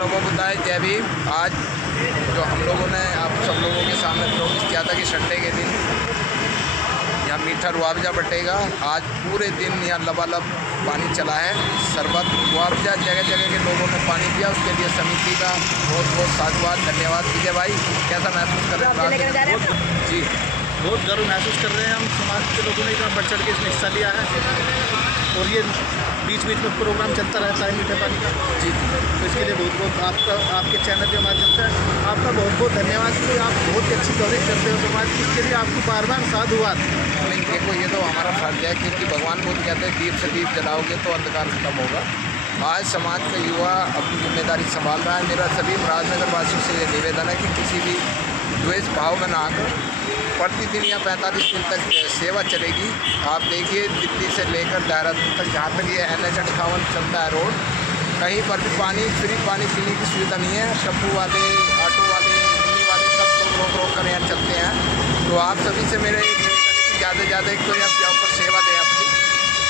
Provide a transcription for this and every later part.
नमो बुद्धाय, जय भीम। आज जो हम लोगों ने आप सब लोगों के सामने प्रोमिस किया था कि संडे के दिन यहाँ मीठा रुआवजा बटेगा, आज पूरे दिन यहाँ लबालब पानी चला है। शरबत रुआवजा जगह जगह के लोगों ने पानी पिया, उसके लिए समिति का बहुत बहुत साधुवाद, धन्यवाद। विजय भाई, कैसा महसूस कर रहे हैं? जी, बहुत गर्व महसूस कर रहे हैं। हम समाज के लोगों ने इतना बढ़ चढ़ के इसमें हिस्सा लिया है और ये बीच बीच में प्रोग्राम चलता रहता है मीठे पानी का। जी, तो इसके लिए बहुत बहुत आपके चैनल के माध्यम से आपका बहुत बहुत धन्यवाद कि आप बहुत ही अच्छी कवरेज करते हो समाज की। इसके लिए आपको बार बार साधुवाद। नहीं, देखो ये तो हमारा फर्ज है, क्योंकि भगवान बुद्ध कहते हैं दीप से दीप जलाओगे तो अंधकार खत्म होगा। आज समाज का युवा अपनी जिम्मेदारी संभाल रहा है। मेरा सभी राजनगर वासियों से ये निवेदन है कि किसी भी द्वेष भाव में ना आकर प्रतिदिन यहाँ 45 दिन तक सेवा चलेगी। आप देखिए, दिल्ली से लेकर देहरादून तक, जहाँ तक ये NH 58 चलता है रोड, कहीं पर भी पानी फ्री पानी पीने की सुविधा नहीं है। टेम्पू वाले, ऑटो वाले, मिनी वाले सब लोग रोक कर यहाँ चलते हैं। तो आप सभी से मेरे एक निवेदन है कि ज़्यादा से ज़्यादा एक तो यहाँ पर सेवा दें अपनी।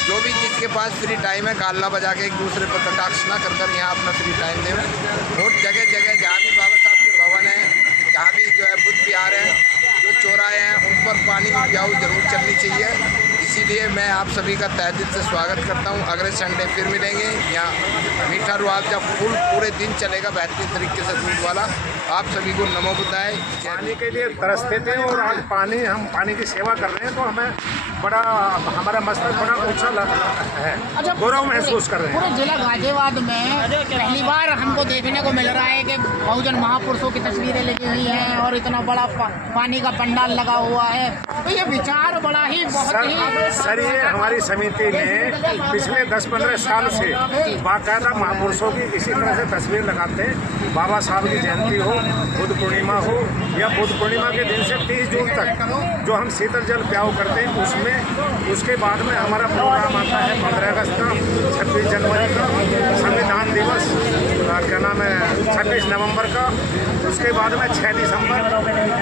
जो भी जिसके पास फ्री टाइम है, गालना बजा के एक दूसरे पर कटाक्ष ना कर यहाँ अपना फ्री टाइम दें। और जगह जगह जहाँ भी बाबा साहब के भवन है, जहाँ भी जो है बुद्ध विहार है, जो चौराहे हैं, उन पर पानी की प्याऊ जरूर चलनी चाहिए। इसीलिए मैं आप सभी का तहे दिल से स्वागत करता हूँ। अगले संडे फिर मिलेंगे। यहाँ मीठा रुआवजा फुल पूरे दिन चलेगा बेहतरीन तरीके से दूध वाला। आप सभी को नमो बुद्धाय। पानी के लिए तरसते थे और आज हम पानी की सेवा कर रहे हैं, तो हमें बड़ा, हमारा मस्तक बड़ा ऊंचा है, गौरव महसूस कर रहे हैं। पूरे जिला गाजियाबाद में पहली बार हमको देखने को मिल रहा है कि बहुजन महापुरुषों की तस्वीरें लगी हुई हैं और इतना बड़ा पानी का पंडाल लगा हुआ है। तो ये विचार बड़ा ही सर ये हमारी समिति ने पिछले 10-15 साल से बाकायदा महापुरुषों की इसी तरह से तस्वीर लगाते हैं। बाबा साहब की जयंती हो, बुद्ध पूर्णिमा हो, या बुद्ध पूर्णिमा के दिन से 30 जून तक जो हम शीतल जल प्याऊ करते हैं, उसके बाद में हमारा प्रोग्राम आता है 15 अगस्त का, 26 जनवरी का, संविधान दिवस क्या नाम है 26 नवंबर का, उसके बाद में 6 दिसंबर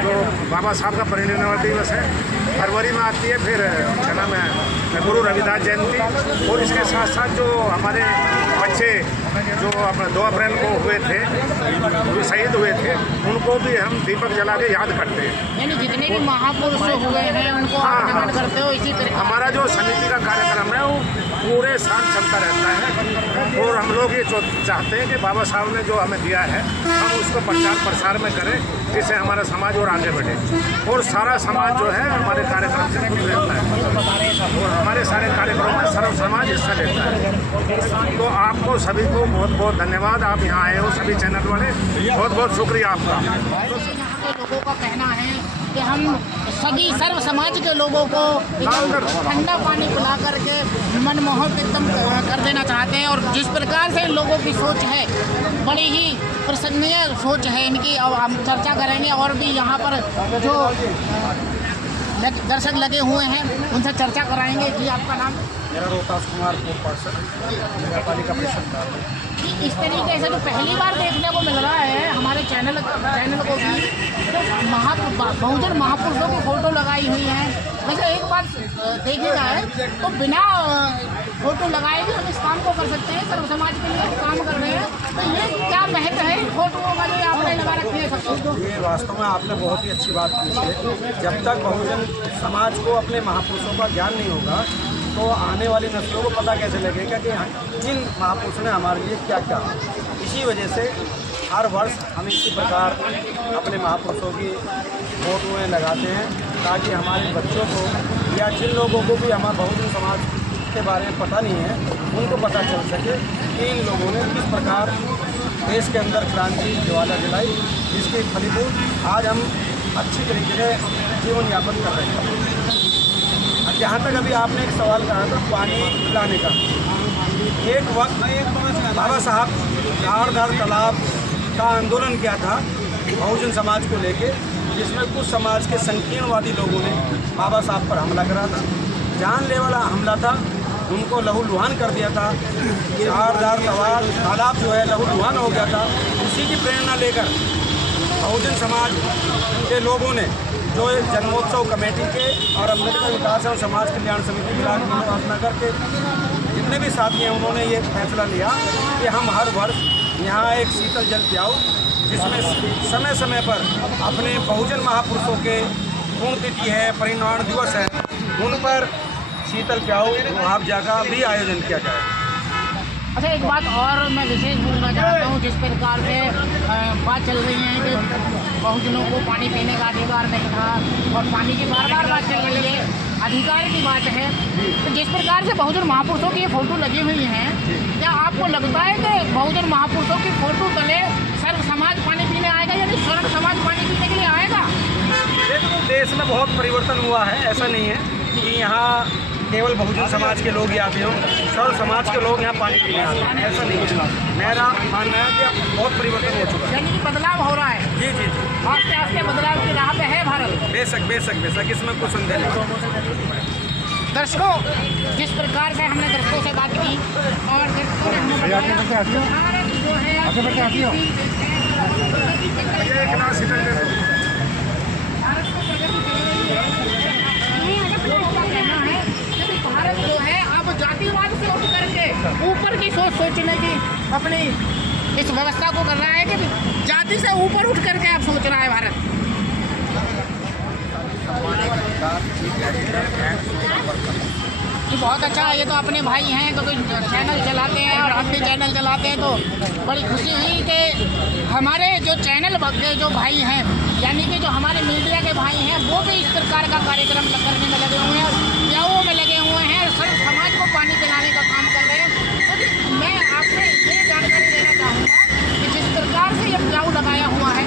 जो बाबा साहब का परिनिर्वाण दिवस है, फरवरी में आती है फिर क्या नाम है गुरु रविदास जयंती। और इसके साथ साथ जो हमारे बच्चे जो अपना 2 अप्रैल को हुए थे, जो शहीद हुए थे, उनको भी हम दीपक जला के याद करते हैं। यानी जितने भी महापुरुष हुए हैं उनको नमन करते हो। इसी तरह हमारा जो समिति का कार्यक्रम है वो पूरे साल चलता रहता है। और हम लोग ये चाहते हैं कि बाबा साहब ने जो हमें दिया है हम उसको प्रचार प्रसार में करें, जिससे हमारा समाज और आगे बढ़े और सारा समाज जो है हमारे कार्यक्रम से जुड़ रहता है और हमारे सारे कार्यक्रमों में सर्व समाज हिस्सा लेता है। तो आपको सभी को बहुत बहुत धन्यवाद। आप यहाँ आए हो सभी चैनल वाले, बहुत बहुत शुक्रिया आपका। यहाँ के लोगों का कहना है कि हम सभी सर्व समाज के लोगों को ठंडा पानी पिला करके मनमोहक एकदम कर देना चाहते हैं। और जिस प्रकार से इन लोगों की सोच है, बड़ी ही प्रशंसनीय सोच है इनकी। और हम चर्चा करेंगे और भी यहाँ पर जो दर्शक लगे हुए हैं उनसे चर्चा कराएंगे। जी, आपका नाम? मेरा रोहतास कुमार नगर पालिका परिषद। इस तरीके से जो पहली बार देखने को मिल रहा है हमारे चैनल को भी, तो बहुजन महापुरुषों की फोटो लगाई हुई है। वैसे एक बात देखी जाए तो बिना फोटो लगाए भी हम इस काम को कर सकते हैं, सर्व समाज के लिए काम कर रहे हैं। तो ये क्या महत्व है फोटोओं का जो आपने लगा रखी है सबको? ये वास्तव में आपने बहुत ही अच्छी बात की है। जब तक बहुजन समाज को अपने महापुरुषों का ज्ञान नहीं होगा तो आने वाली नस्लों को पता कैसे लगेगा कि जिन महापुरुषों ने हमारे लिए क्या क्या। इसी वजह से हर वर्ष हम इसी प्रकार अपने महापुरुषों की फोटोएँ लगाते हैं, ताकि हमारे बच्चों को या जिन लोगों को भी हमारे बहुजन समाज के बारे में पता नहीं है, उनको पता चल सके कि इन लोगों ने किस प्रकार देश के अंदर क्रांति ज्वाला जलाई, जिसके फलीभूत आज हम अच्छी तरीके से जीवन यापन कर रहे हैं। जहाँ तक अभी आपने एक सवाल कहा था पानी पिलाने का, एक वक्त बाबा साहब धार तालाब का आंदोलन किया था बहुजन समाज को लेके, जिसमें कुछ समाज के संकीर्णवादी लोगों ने बाबा साहब पर हमला करा था। जानलेवा हमला था, उनको लहूलुहान कर दिया था। धार तालाब जो है लहूलुहान हो गया था। उसी की प्रेरणा लेकर बहुजन समाज के लोगों ने जो जन्मोत्सव कमेटी के और अम्बेडकर विकास एवं समाज कल्याण समिति विराट नगर के जितने भी साथी हैं, उन्होंने ये फैसला लिया कि हम हर वर्ष यहाँ एक शीतल जल पियाओ, जिसमें समय समय पर अपने बहुजन महापुरुषों के पुण्यतिथि है, परिनिर्वाण दिवस है, उन पर शीतल पियाओ मुआवजा का भी आयोजन किया जाए। अच्छा, एक बात और मैं विशेष बोलना चाहता हूँ, जिस प्रकार से बात चल रही है कि बहुजनों को पानी पीने का अधिकार नहीं था और पानी की बार बार बात चल रही है, अधिकार की बात है, तो जिस प्रकार से बहुजन महापुरुषों की ये फोटो लगी हुई हैं, क्या आपको लगता है कि बहुजन महापुरुषों की फोटो तले सर्व समाज पानी पीने आएगा, यानी सर्व समाज पानी पीने के लिए आएगा? देखो, देश में बहुत परिवर्तन हुआ है, ऐसा नहीं है कि यहाँ केवल बहुजन समाज के लोग ही आते हों, सर्व समाज के लोग यहाँ पानी पीने आते हैं, ऐसा नहीं है। मेरा मानना है कि अब बहुत परिवर्तन हो चुका है, यानी कि बदलाव हो रहा है। जी जी जी, आस्ते आस्ते बदलाव की राह पे है भारत। बेशक बेशक बेशक, इसमें कुछ संदेह नहीं। दर्शकों, जिस प्रकार से हमने दर्शकों से बात की और दर्शकों ने हमें बताया भारत जो है भारत जो है अब जातिवाद से उठ करके ऊपर की सोच सोचने की अपनी इस व्यवस्था को कर रहा है कि जाति से ऊपर उठ करके अब सोच रहा है भारत। ये बहुत अच्छा है, ये तो अपने भाई हैं, क्योंकि चैनल चलाते हैं और हम भी चैनल चलाते हैं, तो बड़ी खुशी हुई कि हमारे जो चैनल के जो भाई हैं, यानी कि जो हमारे मीडिया के भाई हैं, वो भी इस प्रकार का कार्यक्रम करने में लगे हुए हैं, प्याऊ में लगे हुए हैं, सर्व समाज को पानी पिलाने का काम कर रहे हैं। तो मैं आपसे ये जानकारी देना चाहूँगा कि जिस प्रकार से ये प्याऊ लगाया हुआ है,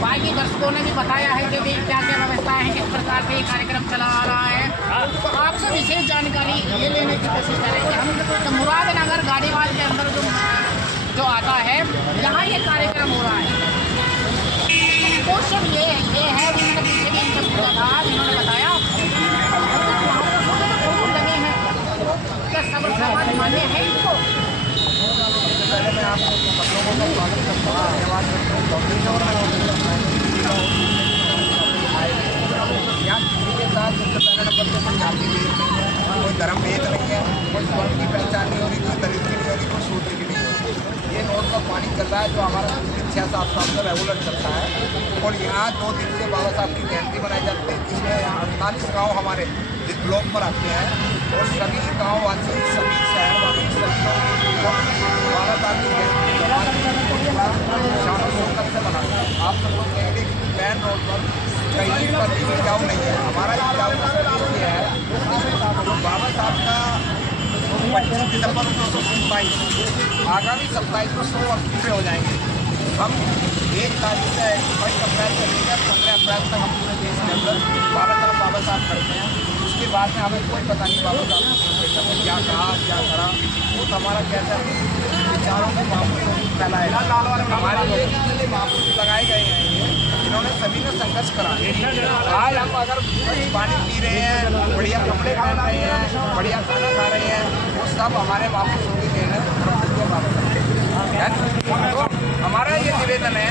बाकी दर्शकों ने भी बताया है कि क्या क्या व्यवस्था है, किस प्रकार से ये कार्यक्रम चला आ रहा है, तो आपसे विशेष जानकारी ये लेने की कोशिश करेंगे हम। तो मुरादनगर गाड़ीवाल के अंदर जो आता है, यहाँ ये कार्यक्रम हो रहा है। क्वेश्चन ये है, उन्होंने पीछे भी इनसे पूछा था, इन्होंने बताया लगे हैं, क्या सब समाज मान्य है इनको? पहले मैं आपको लोगों का स्वागत करता हूँ, धन्यवाद करता हूँ। यहाँ किसी के साथ सबसे पहले नंबर पर कोई जाति भेद नहीं है, कोई धर्म भेद नहीं है, कोई स्वर्ण की पहचान नहीं होगी, कोई दलित की नहीं होगी, कोई शूद्र की नहीं होगी। ये नोट पर पानी चल रहा है जो हमारा 6-7 साल से रेगुलर चलता है और यहाँ 2 दिन से बाबा साहब की जयंती मनाई जाती है, जिसमें यहाँ 48 गाँव हमारे इस ब्लॉक पर आते हैं और सभी गाँव वासी, सभी शहरवासी, सभी बाबा साहब की जयंती शाम शौकत से मनाते हैं। आप सब लोग कहेंगे कि मेन रोड पर कहीं पर भी जाऊ नहीं है, हमारा जाऊ ये है बाबा साहब का 25 दिसंबर 1927 आगामी 27 को 100 वर्ष पूरे हो जाएंगे। हम 1 तारीख से 22 अप्रैल से लेकर 15 अप्रैल तक हम पूरे देश के अंदर बाबा साहब करते हैं। उसके बाद में हमें कोई पता नहीं बाबा साहब ने क्या कहा, क्या करा, वो तो हमारा कहता है विचारों के महापुरुष फैलाएगा। हमारे लिए जितने महापुरुष लगाए गए हैं इन्होंने सभी ने संघर्ष करा। आज हम अगर पानी पी रहे हैं, बढ़िया कपड़े पहन रहे हैं, बढ़िया खाना खा रहे हैं, वो सब हमारे महापुरुषों की देन है। तो हमारा ये निवेदन है,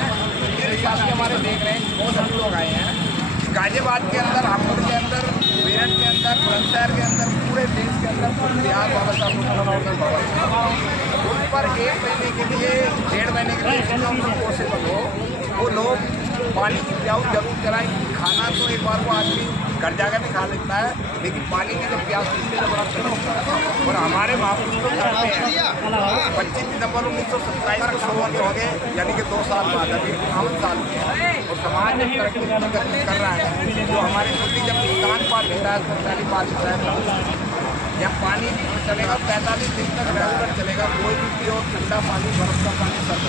मेरे हिसाब से हमारे देख रहे हैं बहुत सभी लोग आए हैं गाजियाबाद के अंदर, हापुड़ के अंदर, मेरठ के अंदर, बुलंदशहर के अंदर, पूरे देश के अंदर, पूरे बिहार बाबा साहब उन पर 1 महीने के लिए, 1.5 महीने के लिए पॉसिबल हो, वो लोग पानी की प्यास जरूर कराएं। खाना तो एक बार वो आदमी घर जाकर भी खा लेता है, लेकिन पानी की जब प्यास उससे तो बड़ा कष्ट होता है। और हमारे महापुरुष लोग करते हैं 25 दिसंबर 1927 को 100 वर्ष हो गए, यानी कि 2 साल बाद अभी 58 साल के और समाज में तरक्की कर रहा है। जो हमारी छोटी जब कान पार लेता है तो पहली बात है जब पानी चलेगा 45 दिन तक रेगुलर चलेगा, कोई भी पियो ठंडा पानी, बर्फ का पानी सब।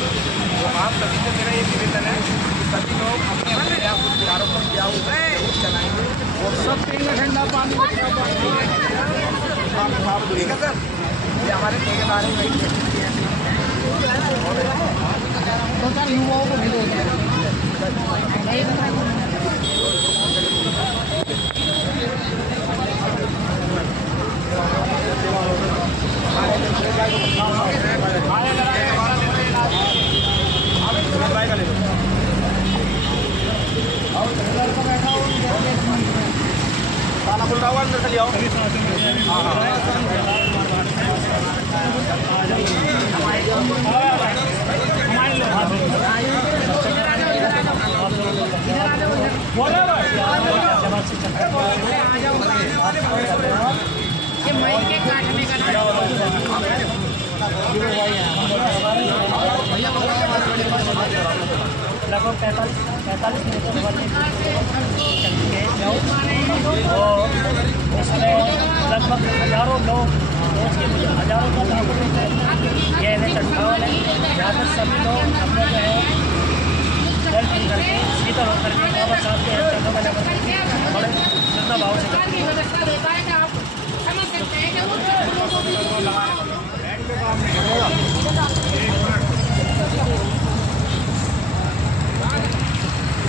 तो आप सभी से मेरा ये निवेदन है कि सभी लोग अपने अपने विचारों पर क्या जरूर चलाएंगे और सब पीएंगे ठंडा पानी। ठीक है सर, ये हमारे ठेकेदार हैं, तो सर युवाओं को भेजो। ताला खुल रहा हुआ, अंदर से ले आओ। हमारे 45 मीटर वाले चलती है प्याऊ, और उसमें लगभग हज़ारों लोग रोज़ के हज़ारों का लाखों रुपये ये NH-58 है, जहाँ पर सभी लोग अपने जो है जल पी करके शीतल होकर के बाबा साहब के चरणों में नमन बड़े श्रद्धा भाव से करते हैं।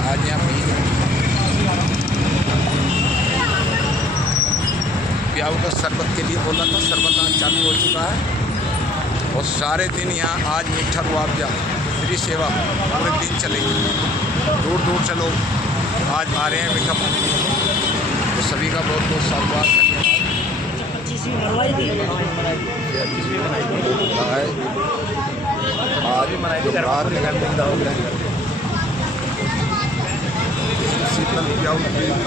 आज यहाँ प्याऊ का शरबत के लिए बोला था, शरबत आज चालू हो चुका है और सारे दिन यहाँ आज मीठा मुआवजा फ्री सेवा पूरे दिन चलेगी। दूर दूर से लोग आज आ रहे हैं मीठा पानी, तो सभी का बहुत बहुत धन्यवाद। शीतल प्याऊ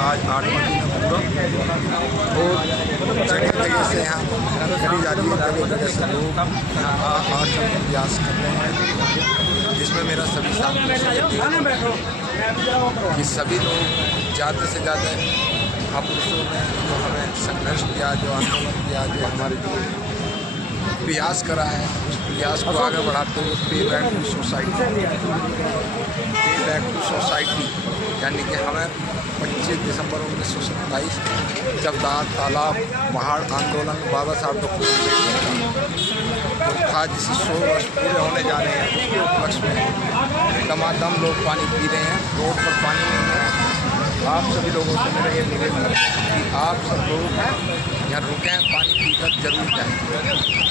आज 8 महीना पूरा और जगह जगह से यहाँ करी जा रही है, जगह जगह से लोग यहाँ आठ प्रयास कर रहे हैं, जिसमें मेरा सभी साथ कि सभी लोग ज़्यादा से ज़्यादा महापुरुषों ने जो हमें संघर्ष किया, जो आंदोलन किया, जो हमारे जो प्रयास करा है, उस प्रयास को आगे बढ़ाते हुए पे बैक टू सोसाइटी यानी कि हमें 25 दिसंबर 1927 जब दांत तालाब पहाड़ आंदोलन बाबा साहब तो था, जिसे 100 वर्ष पूरे होने जा रहे हैं, उसके उपलक्ष्य में दमादम लोग पानी पी रहे हैं, रोड पर पानी नहीं है। आप सभी लोगों से मेरा ये निवेदन है कि आप सब लोग यहाँ रुकें, पानी पीकर जरूर जाएं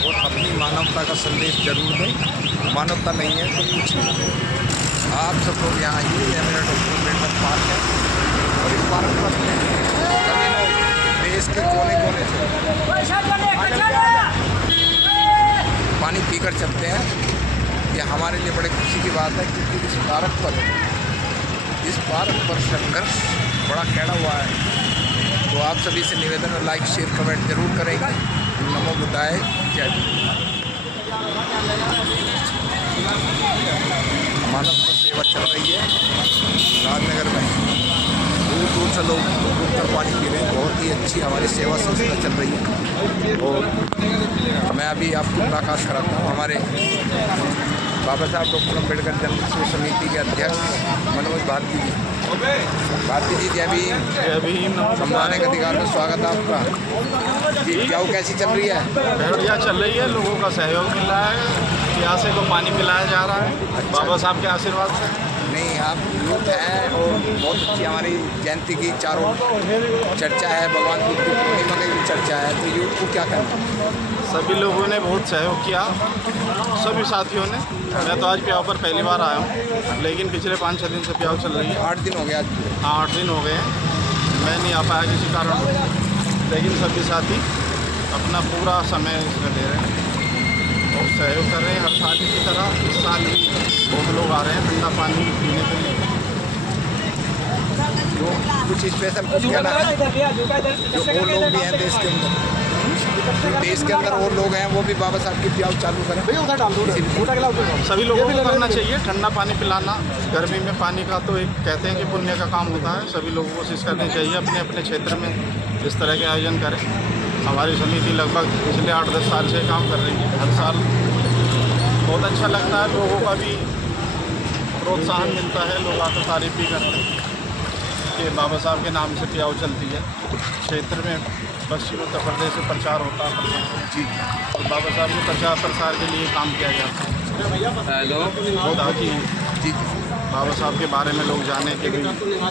और अपनी मानवता का संदेश जरूर दें। मानवता नहीं है तो कुछ नहीं। आप सब लोग यहाँ आइए, यह मेरा डॉक्टर पार्क है और इस पार्क पर सभी लोग देश के कोने कोने से पानी पीकर चलते हैं। यह हमारे लिए बड़े खुशी की बात है, क्योंकि इस पार्क पर संघर्ष बड़ा कैड़ा हुआ है। तो आप सभी से निवेदन है, लाइक शेयर कमेंट जरूर करेंगे। नमो बुद्धाय, जय मानव सेवा चल रही है राजनगर में, दूर दूर से लोग उत्तर पानी पी रहे हैं। बहुत ही अच्छी हमारी सेवा संस्था चल रही है। और मैं अभी आपको मुलाकात कराता हूँ हमारे बाबा साहब डॉक्टर अम्बेडकर जन समिति के अध्यक्ष मनोज भारती जी। भारती जी जय भीम। संवैधानिक अधिकार में स्वागत है आपका जी। प्याऊ कैसी चल रही है? बढ़िया चल रही है, लोगों का सहयोग मिल रहा है, प्यासे को पानी पिलाया जा रहा है बाबा साहब के आशीर्वाद से। नहीं, आप यूथ हैं और बहुत अच्छी हमारी जयंती की चारों चर्चा है, भगवान बुद्ध की पूर्णिमा की भी चर्चा है, तो यूथ को क्या करना? सभी लोगों ने बहुत सहयोग किया, सभी साथियों ने। मैं तो आज प्याऊ पर पहली बार आया हूँ, लेकिन पिछले 5-6 दिन से प्याऊ चल रही है। 8 दिन हो गया। हाँ, 8 दिन हो गए हैं। मैं नहीं आ पाया किसी कारण, लेकिन सभी साथी अपना पूरा समय इसमें दे रहे हैं और सहयोग कर रहे हैं। हर साल की तरह इस साल भी बहुत लोग आ रहे हैं ठंडा पानी पीने के लिए। जो कुछ स्पेशल कुछ कहना है, जो और लोग भी हैं देश के अंदर और लोग हैं, वो भी बाबा साहब की प्याऊ चालू करें। सभी लोगों को करना चाहिए ठंडा पानी पिलाना। गर्मी में पानी का तो एक कहते हैं कि पुण्य का काम होता है। सभी लोगों को कोशिश करनी चाहिए अपने अपने क्षेत्र में इस तरह के आयोजन करें। हमारी समिति लगभग पिछले 8-10 साल से काम कर रही है। हर साल बहुत अच्छा लगता है, लोगों का भी प्रोत्साहन मिलता है, लोग आकर तारीफ भी करते हैं कि बाबा साहब के नाम से प्याऊ चलती है। क्षेत्र में पश्चिम उत्तर प्रदेश से प्रचार होता है जी, और बाबा साहब के प्रचार प्रसार के लिए काम किया जाता है। ताकि जी बाबा साहब के बारे में लोग जाने कि भी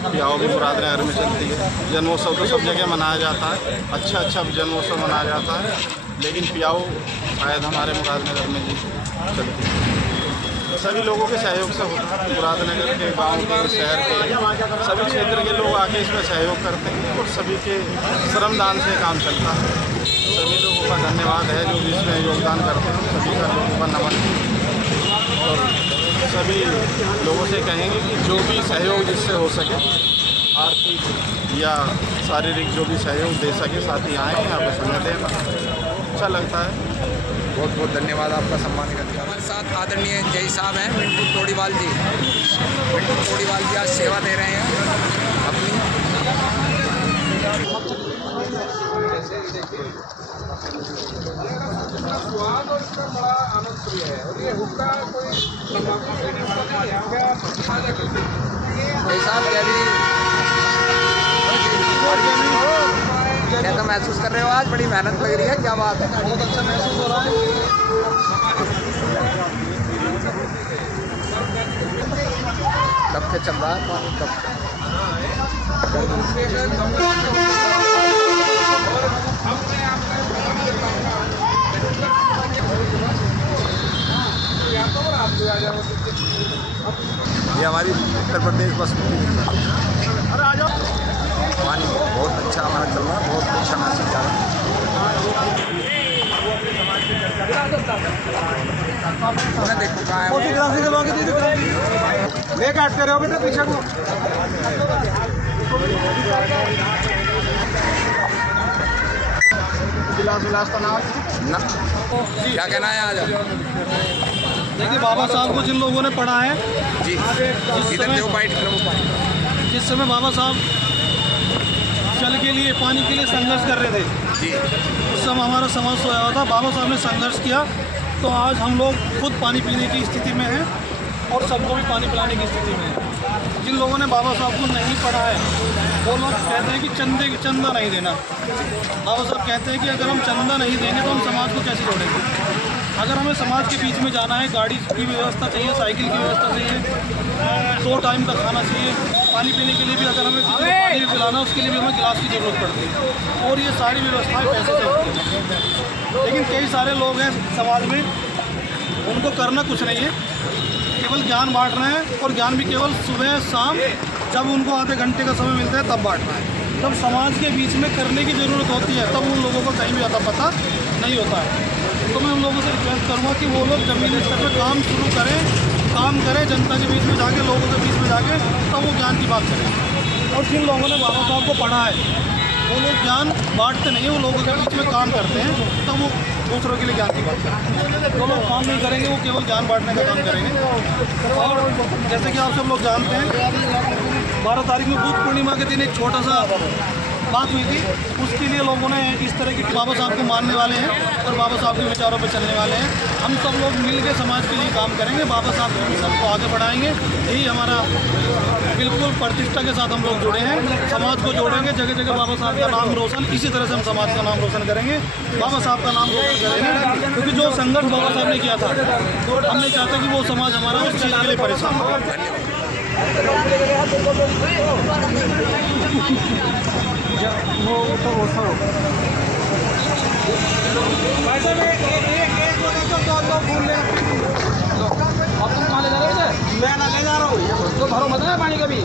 प्याऊ भी मुरादनगर में चलती है। जन्मोत्सव तो सब जगह मनाया जाता है, अच्छा जन्मोत्सव मनाया जाता है, लेकिन प्याऊ शायद हमारे मुरादनगर में ही चलती है। सभी लोगों के सहयोग से होता है। मुरादनगर के गांव के शहर के सभी क्षेत्र के लोग आके इसमें सहयोग करते हैं और सभी के श्रमदान से काम चलता है। सभी लोगों का धन्यवाद है जो भी इसमें योगदान करते हैं, सभी का लोगों का नमन। और सभी लोगों से कहेंगे कि जो भी सहयोग जिससे हो सके, आर्थिक या शारीरिक जो भी सहयोग दे सके, साथ ही आएँ, यहाँ पर समय दें। अच्छा लगता है। बहुत बहुत धन्यवाद आपका सम्मान करते हैं। हमारे साथ आदरणीय जय साहब हैं मिंटू तोड़ीवाल जी। मिंटू तोड़ीवाल जी आज सेवा दे रहे हैं अपनी। स्वाद और इसका बड़ा आनंद प्रिय है और ये हुक्का कोई जय साहब कैसा महसूस कर रहे हो? आज बड़ी मेहनत लग रही है, क्या बात है? बहुत अच्छा महसूस हो रहा है। कब से चल रहा है पानी? कब ये हमारी उत्तर प्रदेश बस पानी बहुत अच्छा हमारा चल रहा है, बहुत अच्छा महसूस कर रहा है। देखो कहाँ ले काटते रहो बेटा पीछे को। गिलास का नाम ना क्या कहना है आज? देखिए बाबा साहब को जिन लोगों ने पढ़ा है जी, जिस समय बाबा साहब जल के लिए, पानी के लिए संघर्ष कर रहे थे जी, उस समय हमारा समाज सोया हुआ था। बाबा साहब ने संघर्ष किया तो आज हम लोग खुद पानी पीने की स्थिति में हैं और सबको भी पानी पिलाने की स्थिति में हैं। जिन लोगों ने बाबा साहब को नहीं पढ़ा है वो लोग कहते हैं कि चंदा नहीं देना। बाबा साहब कहते हैं कि अगर हम चंदा नहीं देंगे तो हम समाज को कैसे जोड़ेंगे। अगर हमें समाज के बीच में जाना है, गाड़ी की व्यवस्था चाहिए, साइकिल की व्यवस्था चाहिए, 2 टाइम का खाना चाहिए, पानी पीने के लिए भी अगर हमें पानी भी पिलाना उसके लिए भी हमें गिलास की ज़रूरत पड़ती है और ये सारी व्यवस्थाएं पैसे से होती हैं। लेकिन कई सारे लोग हैं समाज में, उनको करना कुछ नहीं है, केवल ज्ञान बांट रहे हैं और ज्ञान भी केवल सुबह शाम जब उनको आधे घंटे का समय मिलता है तब बांटना है। जब समाज के बीच में करने की ज़रूरत होती है तब उन लोगों को कहीं भी ज़्यादा पता नहीं होता है। तो मैं उन लोगों से रिक्वेस्ट करूँगा कि वो लोग ज़मीनी स्तर पर काम शुरू करें, काम करें, जनता के बीच में जाके, लोगों के बीच में जाके, तब वो ज्ञान की बात करें। और जिन लोगों ने बाबा साहब को पढ़ा है वो लोग ज्ञान बांटते नहीं हैं, वो लोगों के बीच में काम करते हैं, तब वो दूसरों के लिए ज्ञान की बात करें। जो लोग काम नहीं करेंगे वो केवल ज्ञान बांटने का काम करेंगे। और जैसे कि आप सब लोग जानते हैं 12 तारीख में बुद्ध पूर्णिमा के दिन एक छोटा सा बात हुई थी, उसके लिए लोगों ने इस तरह के बाबा साहब को मानने वाले हैं और बाबा साहब के विचारों पर चलने वाले हैं। हम सब लोग मिलकर समाज के लिए काम करेंगे, बाबा साहब के सबको आगे बढ़ाएंगे। यही हमारा बिल्कुल प्रतिष्ठा के साथ हम लोग जुड़े हैं, समाज को जोड़ेंगे, जगह जगह बाबा साहब का नाम रोशन, इसी तरह से हम समाज का नाम रोशन करेंगे, बाबा साहब का नाम रोशन करेंगे। क्योंकि जो संघर्ष बाबा साहब ने किया था, हम नहीं चाहते कि वो समाज हमारा उस चीज़ के लिए परेशान हो। मैं ना ले जा रहा हूँ तो भरो मत है पानी कभी।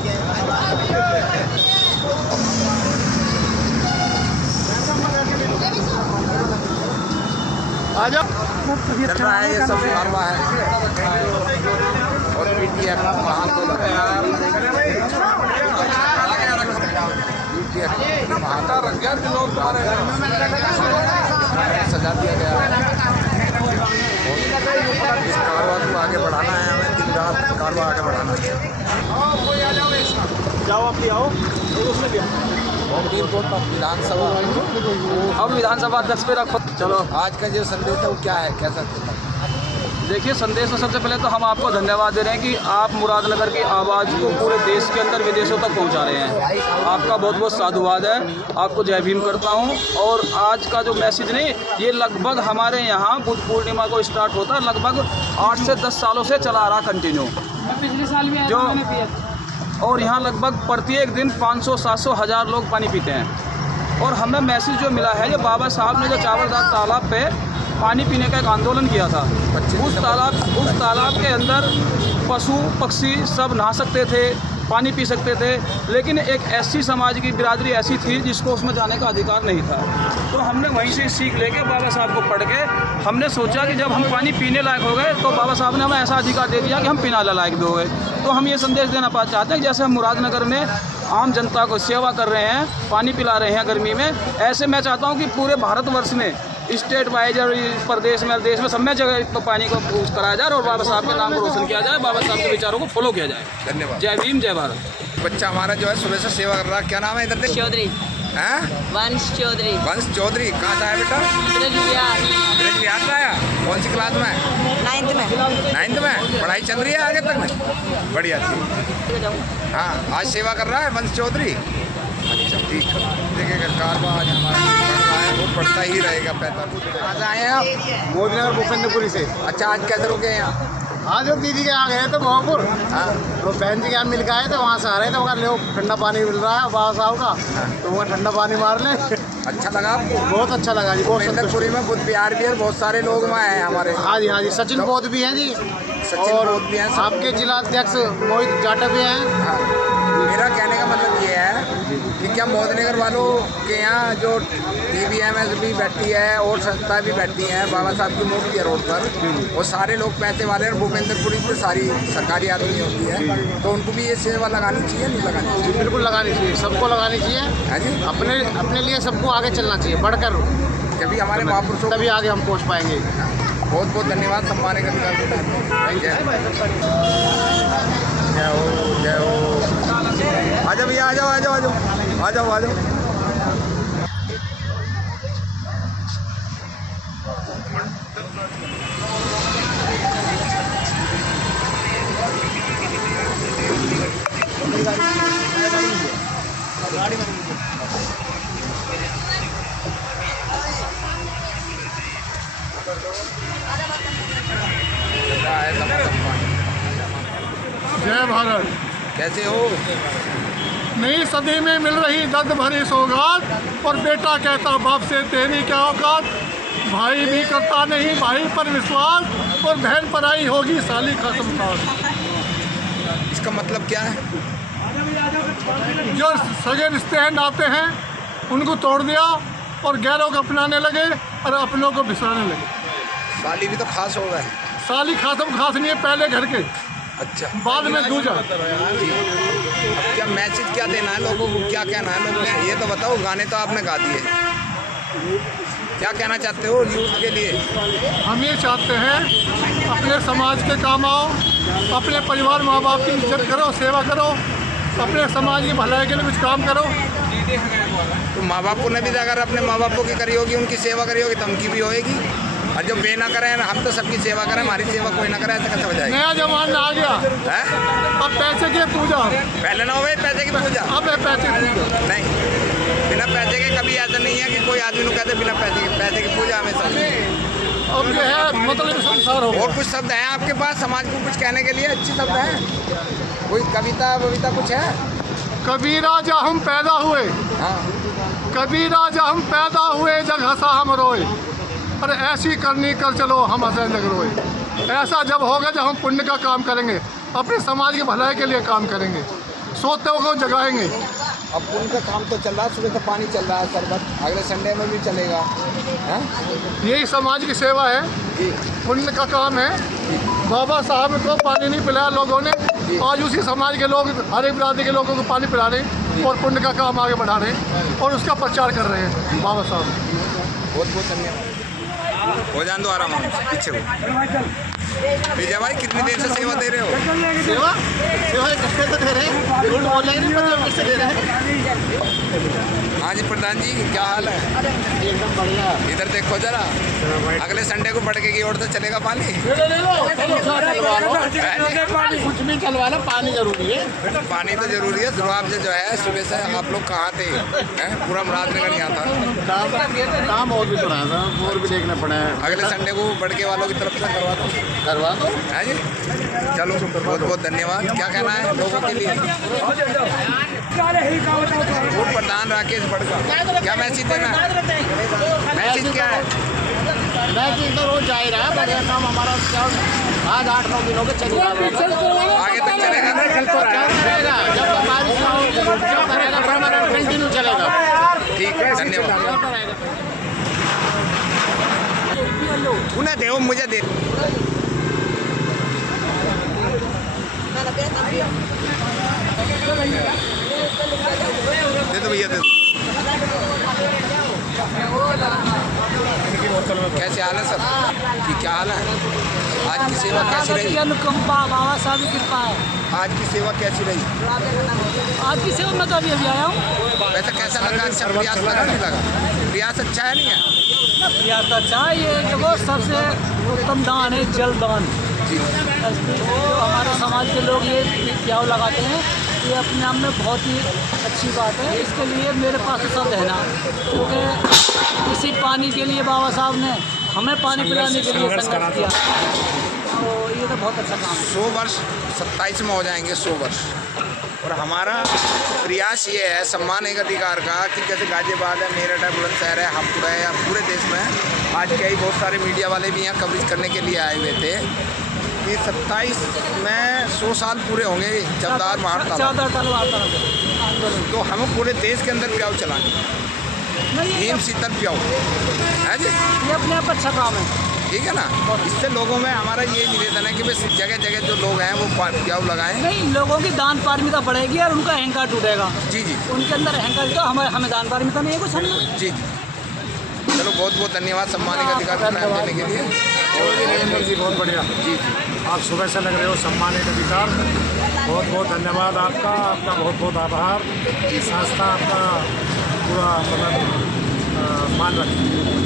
आ जाओ, चल रहा है ये सब कारवा है और पीटीएफ सजा दिया गया है। इस कारवा को आगे बढ़ाना है, हमें दिन रात कारवा आगे बढ़ाना है। जाओ आप भी आओ, विधानसभा अब विधानसभा अध्यक्ष पे रखो। चलो, आज का जो संदेश है वो क्या है, कैसा? देखिए संदेश में सबसे पहले तो हम आपको धन्यवाद दे रहे हैं कि आप मुरादनगर की आवाज़ को पूरे देश के अंदर विदेशों तक पहुंचा रहे हैं। आपका बहुत बहुत साधुवाद है, आपको जय भीम करता हूं। और आज का जो मैसेज नहीं, ये लगभग हमारे यहाँ बुद्ध पूर्णिमा को स्टार्ट होता है, लगभग 8 से 10 सालों से चला आ रहा कंटिन्यू। पिछले साल भी जो और यहाँ लगभग प्रत्येक दिन 500, 700, 1000 लोग पानी पीते हैं। और हमें मैसेज जो मिला है, जो बाबा साहब ने जो चावलदार तालाब पे पानी पीने का एक आंदोलन किया था, उस तालाब के अंदर पशु पक्षी सब नहा सकते थे, पानी पी सकते थे, लेकिन एक ऐसी समाज की बिरादरी ऐसी थी जिसको उसमें जाने का अधिकार नहीं था। तो हमने वहीं से सीख लेके बाबा साहब को पढ़ के हमने सोचा कि जब हम पानी पीने लायक हो गए तो बाबा साहब ने हमें ऐसा अधिकार दे दिया कि हम पीने लायक भी हो गए। तो हम ये संदेश देना चाहते हैं कि जैसे हम मुरादनगर में आम जनता को सेवा कर रहे हैं, पानी पिला रहे हैं गर्मी में, ऐसे मैं चाहता हूँ कि पूरे भारतवर्ष में स्टेट वाइज और प्रदेश में देश में सब में जगह पानी को यूज कराया जाए और बाबा साहब के नाम को रोशन किया जाए, बाबा साहब के विचारों को फॉलो किया जाए। धन्यवाद। जय भीम, जय भारत। बच्चा हमारा जो है सुबह से सेवा कर रहा है, क्या नाम है इधर? चौधरी, हैं? वंश चौधरी, वंश चौधरी। कहाँ से आया बेटा? ब्रज बिहार से आया। कौन सी क्लास में? 9th में। 9th में। पढ़ाई चल रही है आगे तक में? बढ़िया थी। हाँ, आज सेवा कर रहा है वंश चौधरी। अच्छा, ठीक है। देखिएगा कारवा आज हमारा बढ़ रहा है, वो बढ़ता ही रहेगा। 45 कहाँ से आए हैं आप? मोदीनगर भूपेंद्रपुरी से। अच्छा, आज कैसे रुके यहाँ? हाँ, जो दीदी के यहाँ गए थे महापुर, हाँ, तो बहन जी के यहाँ मिल के आए थे, वहाँ से आ रहे थे। वो लो ठंडा पानी मिल रहा है बाबा साहब का, तो वहाँ ठंडा पानी मार ले। अच्छा लगा आपको? बहुत अच्छा लगा जी, बहुत भूपेंद्रपुरी में बुद्ध विहार भी है, बहुत सारे लोग वहाँ हैं हमारे। हाँ जी, हाँ जी, सचिन बोध भी हैं जी, सचिन और बोध भी हैं। आपके जिला अध्यक्ष मोहित जाटव भी हैं। हाँ, मेरा कहने का मतलब ये है कि क्या मोदीनगर वालों के यहाँ जो TVMS भी बैठी है और संस्थाएं भी बैठी हैं, बाबा साहब की मूर्ति है रोड पर, वो सारे लोग पैसे वाले हैं। भूपेंद्रपुरी से सारी सरकारी आदमी होती है, तो उनको भी ये सेवा लगानी चाहिए, नहीं लगानी चाहिए? बिल्कुल लगानी चाहिए, सबको लगानी चाहिए। है जी। अपने लिए सबको आगे चलना चाहिए, बढ़कर, जब हमारे महापुरुषों तभी आगे हम पहुँच पाएंगे। बहुत बहुत धन्यवाद। सम्मानित अधिकारी जय हो, जय हो। आ जाओ भैया, आ जाओ, आ जाओ, आ जाओ, आ जाओ, आ जाओ। जय भारत। कैसे हो? नई सदी में मिल रही दर्द भरी सौगात, और बेटा कहता बाप से तेरी क्या औकात। भाई भी करता नहीं भाई पर विश्वास, और बहन पर आई होगी साली का संसार। इसका मतलब क्या है? जो सगे रिश्ते नाते हैं उनको तोड़ दिया, और गैरों को अपनाने लगे और अपनों को बिसराने लगे। साली भी तो खास होगा। साली खासम खास नहीं है, पहले घर के, अच्छा, बाद में दूजा। अब क्या मैसेज क्या देना है लोगों को, क्या कहना है लोगों से, ये तो बताओ। गाने तो आपने गा दिए, क्या कहना चाहते हो यूथ के लिए? हम ये चाहते हैं अपने समाज के काम आओ, अपने परिवार माँ बाप की इज्जत करो, सेवा करो, अपने समाज की भलाई के लिए कुछ काम करो। तो माँ बापों ने भी अगर अपने माँ बापों की करी होगी, उनकी सेवा करी होगी, तो उनकी भी होएगी। और जब वे ना करें, हम तो सबकी सेवा करें, हमारी सेवा कोई ना करे, ऐसा कैसे हो जाएगा? नया जमाना आ गया है? अब पैसे की पूजा, पहले ना हो पैसे की पूजा। अब है पैसे की पूजा। नहीं, बिना पैसे के कभी ऐसा नहीं है कि कोई आदमी को कहते बिना पैसे की पूजा हमेशा। अब जो है मतलब संसार हो। और कुछ शब्द हैं आपके पास समाज को कुछ कहने के लिए? अच्छे शब्द हैं? कोई कविता वविता कुछ है? कबीरा जा हम पैदा हुए, हाँ, कबीरा जा हम पैदा हुए, जग हंसा हम रोए, अरे ऐसी करनी कर चलो हम हंसे जग रोए। ऐसा जब होगा जब हम पुण्य का काम करेंगे, अपने समाज की भलाई के लिए काम करेंगे, सोते को जगाएंगे। अब उनका काम तो चल रहा है, सुबह से पानी चल रहा है, शरबत अगले संडे में भी चलेगा। हैं? यही समाज की सेवा है, पुण्य का काम है। बाबा साहब को पानी नहीं पिलाया लोगों ने, आज उसी समाज के लोग हर एक बिरादरी के लोगों को पानी पिला रहे हैं और पुण्य का काम आगे बढ़ा रहे हैं और उसका प्रचार कर रहे हैं बाबा साहब। बहुत बहुत धन्यवाद। हो जान दो आराम पीछे हो। विजय भाई कितनी देर से सेवा दे रहे हो? सेवा किससे तो दे रहे हैं, झूठ बोलेंगे नहीं, मतलब किससे दे रहे हैं। हाँ जी प्रधान जी, क्या हाल है? एकदम बढ़िया। इधर देखो जरा, अगले संडे को पटके की ओर से चलेगा पानी। कुछ भी चलवा लो, पानी जरूरी है। पानी तो जरूरी है। शुरुआत से जो है सुबह से आप लोग कहाँ थे? पूरा मुरादनगर यहाँ था। काम और भी तो रहा था, और भी देखना पड़ा है। अगले संडे को बड़के वालों की तरफ से करवा दो है जी। चलो बहुत बहुत धन्यवाद। क्या कहना है लोगों के लिए? वो प्रधान राकेश बड़का, क्या मैसेज देना है? मैसेज क्या है? मैसेज तो रोज जा ही रहा है, बढ़िया काम हमारा आज 8-9 दिनों के चल रहा है। आगे तक चलेगा ना? चलेगा, जब तक बारिश ना हो चलेगा, परमानेंट कंटिन्यू चलेगा। ठीक है, धन्यवाद। उन्हें दे, मुझे दे। दे दो भैया, दे दो। कैसे हाल है सर जी, क्या हाल है? आज की सेवा कैसी रही? अनुकंपा बाबा साहब की कृपा है। आज की सेवा कैसी रही? आज की सेवा में तो अभी आया हूँ। वैसे कैसा लगा? अच्छा प्रयास लगा नहीं लगा? प्रयास अच्छा है नहीं है? प्रयास तो अच्छा है। ये देखो सबसे उत्तम दान है जल दान। जी जो हमारे समाज के लोग ये प्याव लगाते हैं, ये अपने आप में बहुत ही अच्छी बात है। इसके लिए मेरे पास तो शब्द है ना, क्योंकि इसी पानी के लिए बाबा साहब ने हमें पानी पिलाने के लिए संघर्ष किया, तो ये तो बहुत अच्छा काम है। 100 वर्ष 27 में हो जाएंगे 100 वर्ष, और हमारा प्रयास ये है सम्मान एक अधिकार का कि जैसे गाजियाबाद है, मेरठ है, बुलंदशहर है, हापुड़ है, या पूरे देश में आज कई बहुत सारे मीडिया वाले भी यहाँ कवरेज करने के लिए आए हुए थे कि 27 में 100 साल पूरे होंगे जबदार महाड़ताल, तो हमें पूरे देश के अंदर प्याऊ चलानी, नीम शीतल प्याऊ है जी, ये अपने आप अच्छा काम है। ठीक है ना। इससे लोगों में हमारा ये निवेदन है कि भाई जगह जगह जो लोग हैं वो प्याऊ लगाएं। नहीं, लोगों की दान पारमिता बढ़ेगी और उनका अहंकार टूटेगा। जी जी, उनके अंदर अहंकार, तो हमें दान पारमिता नहीं है कुछ हम। जी चलो, बहुत बहुत धन्यवाद सम्मानित अधिकार का टाइम देने के लिए। नरेंद्र जी बहुत बढ़िया जी आप सुबह से लग रहे हो सम्मानित अधिकार, बहुत बहुत धन्यवाद आपका, आपका बहुत बहुत आभार। संस्था आपका पूरा मतलब मान रखी।